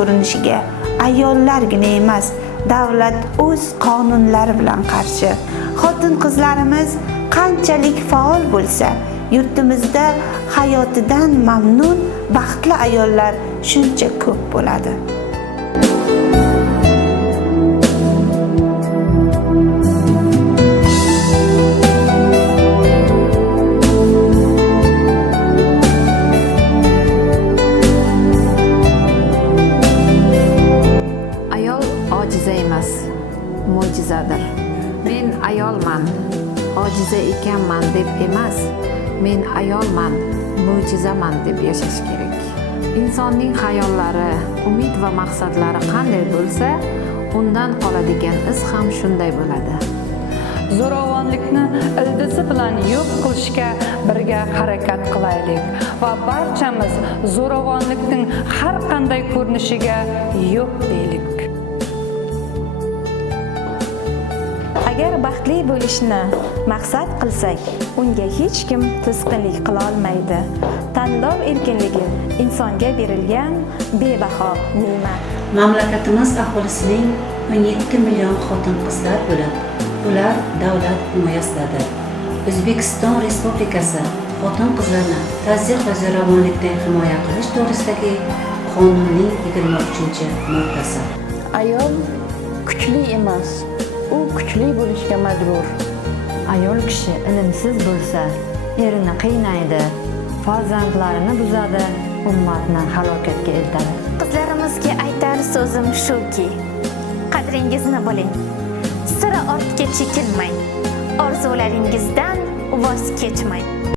ko'rinishiga ayollargina emas, davlat o'z qonunlari bilan qarshi. Xotin-qizlarimiz qanchalik faol bo'lsa, yurtimizda hayotidan mamnun, baxtli ayollar shuncha ko'p bo'ladi. Ayol ojiza emas, mo'jizadir. Men ayolman, ojiza ekanman deb emas, men ayolman, mo'jizaman deb yashash kerak. Insonning xayollari, umid va maqsadlari qanday bo'lsa, undan qoladigan iz ham shunday bo'ladi. Zo'ravonlikni ildizi bilan yo'q qilishga birga harakat qilaylik va barchamiz zo'ravonlikning har qanday ko'rinishiga yo'q deylik. Agar baxtli bo'lishni maqsad qilsak, unga hech kim to'sqinlik qila olmaydi. Tanlov erkinligi insonga berilgan bebaho ne'mat. Mamlakatimiz aholisining 17 million xotin-qizlar bo'lib, ular davlat himoyasidadir. O'zbekiston Respublikasi xotin-qizlarni tazyiq va zo'ravonlikdan himoya qilish to'g'risidagi qonunning 23-moddasi. Ayol kuchli emas, u kuchli bo'lishga majbur. Ayol kishi ilmsiz bo'lsa, erini qiynaydi, farzandlarini buzadi, ummatni halokatga eltadi. Qizlarimizga aytar so'zim shuki, qadringizni biling, sira ortga chekilmang, orzularingizdan voz kechmang.